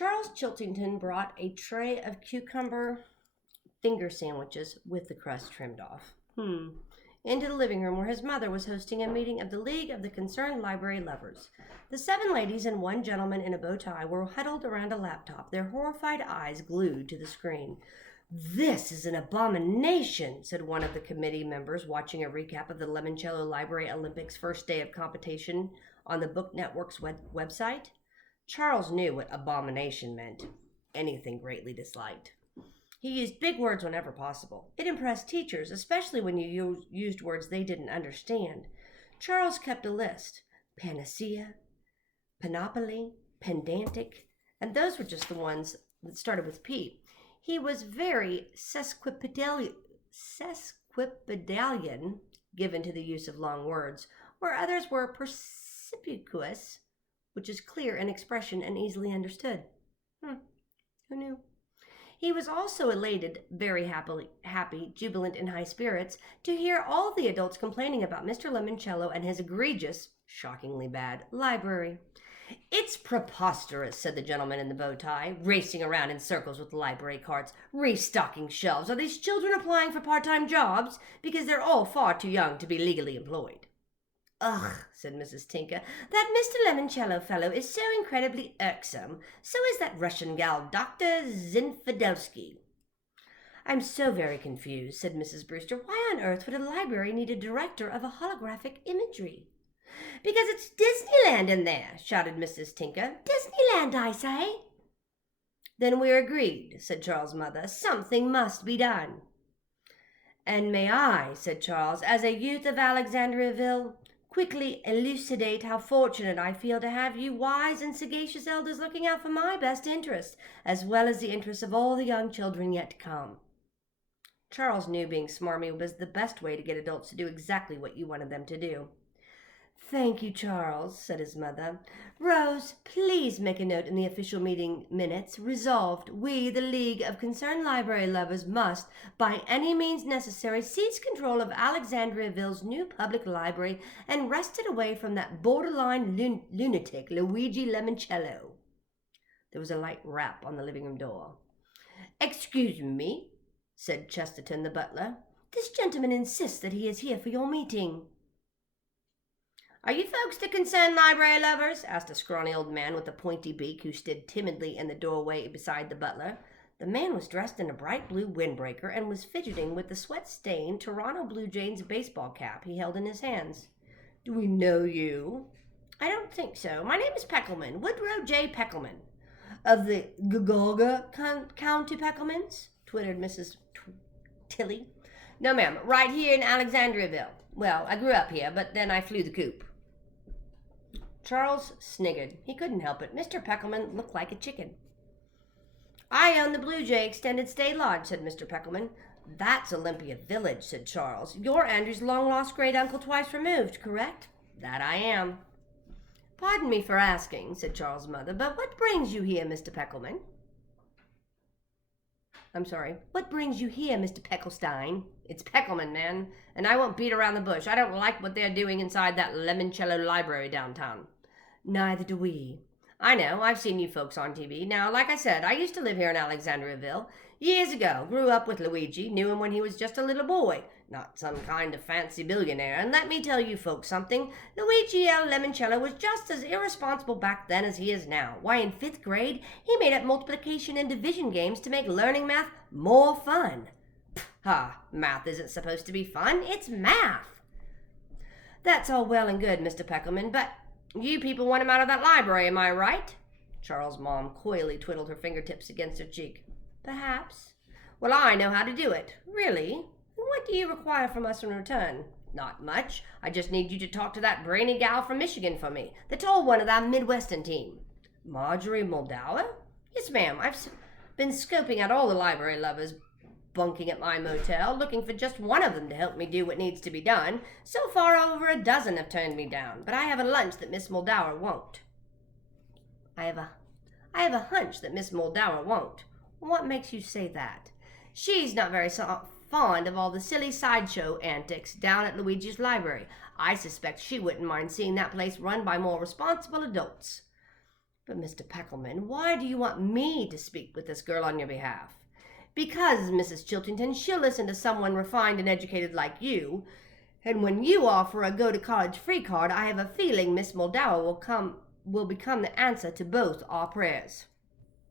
Charles Chiltington brought a tray of cucumber finger sandwiches with the crust trimmed off. Into the living room where his mother was hosting a meeting of the League of the Concerned Library Lovers. The 7 ladies and 1 gentleman in a bow tie were huddled around a laptop, their horrified eyes glued to the screen. "This is an abomination," said one of the committee members, watching a recap of the Lemoncello Library Olympics' first day of competition on the Book Network's website. Charles knew what abomination meant. Anything greatly disliked. He used big words whenever possible. It impressed teachers, especially when you used words they didn't understand. Charles kept a list. Panacea, panoply, pedantic, and those were just the ones that started with P. He was very sesquipedalian, given to the use of long words, where others were perspicuous, which is clear in expression and easily understood. Who knew? He was also elated, very happy, jubilant, in high spirits, to hear all the adults complaining about Mr. Lemoncello and his egregious, shockingly bad, library. "It's preposterous," said the gentleman in the bow tie, racing around in circles with the library carts, restocking shelves. "Are these children applying for part-time jobs? Because they're all far too young to be legally employed." "Ugh," said Mrs. Tinker, "that Mr. Lemoncello fellow is so incredibly irksome. So is that Russian gal, Dr. Zinfidelsky." "I'm so very confused," said Mrs. Brewster. "Why on earth would a library need a director of a holographic imagery?" "Because it's Disneyland in there," shouted Mrs. Tinker. "Disneyland, I say." "Then we're agreed," said Charles' mother. "Something must be done." "And may I," said Charles, "as a youth of Alexandriaville, quickly elucidate how fortunate I feel to have you wise and sagacious elders looking out for my best interest, as well as the interests of all the young children yet to come." Charles knew being smarmy was the best way to get adults to do exactly what you wanted them to do. "Thank you, Charles," said his mother. "Rose, please make a note in the official meeting minutes. Resolved, we, the League of Concerned Library Lovers, must, by any means necessary, seize control of Alexandriaville's new public library and wrest it away from that borderline lunatic, Luigi Lemoncello." There was a light rap on the living room door. "Excuse me," said Chesterton, the butler. "This gentleman insists that he is here for your meeting." "Are you folks the Concerned Library Lovers?" asked a scrawny old man with a pointy beak who stood timidly in the doorway beside the butler. The man was dressed in a bright blue windbreaker and was fidgeting with the sweat-stained Toronto Blue Jays baseball cap he held in his hands. "Do we know you?" "I don't think so. My name is Peckelman, Woodrow J. Peckelman." "Of the Gagauga County Peckelmans?" twittered Mrs. Tilly. "No, ma'am. Right here in Alexandriaville. Well, I grew up here, but then I flew the coop." Charles sniggered. He couldn't help it. Mr. Peckelman looked like a chicken. "I own the Blue Jay Extended Stay Lodge," said Mr. Peckelman. "That's Olympia Village," said Charles. "You're Andrew's long-lost great-uncle twice removed, correct?" "That I am." "Pardon me for asking," said Charles' mother, "but what brings you here, Mr. Peckelman?" "I'm sorry, what brings you here, Mr. Peckelstein?" "It's Peckelman, man, and I won't beat around the bush. I don't like what they're doing inside that Lemoncello library downtown." "Neither do we." "I know. I've seen you folks on TV. Now, like I said, I used to live here in Alexandriaville. Years ago. Grew up with Luigi. Knew him when he was just a little boy. Not some kind of fancy billionaire. And let me tell you folks something. Luigi L. Lemoncello was just as irresponsible back then as he is now. Why, in 5th grade, he made up multiplication and division games to make learning math more fun." Math isn't supposed to be fun. It's math." "That's all well and good, Mr. Peckelman, but you people want him out of that library, am I right?" Charles' mom coyly twiddled her fingertips against her cheek. "Perhaps." "Well, I know how to do it." "Really? What do you require from us in return?" "Not much. I just need you to talk to that brainy gal from Michigan for me, the tall one of that Midwestern team." "Marjorie Muldaur?" "Yes, ma'am. I've been scoping out all the library lovers bunking at my motel, looking for just one of them to help me do what needs to be done. So far, over a dozen have turned me down, but I have a hunch that Miss Muldaur won't." I have a hunch that Miss Muldaur won't." "What makes you say that?" "She's not very fond of all the silly sideshow antics down at Luigi's library. I suspect she wouldn't mind seeing that place run by more responsible adults." But, Mr. Packleman, why do you want me to speak with this girl on your behalf? Because, Mrs. Chiltington, she'll listen to someone refined and educated like you, and when you offer a go-to-college free card, I have a feeling Miss Moldowa will become the answer to both our prayers.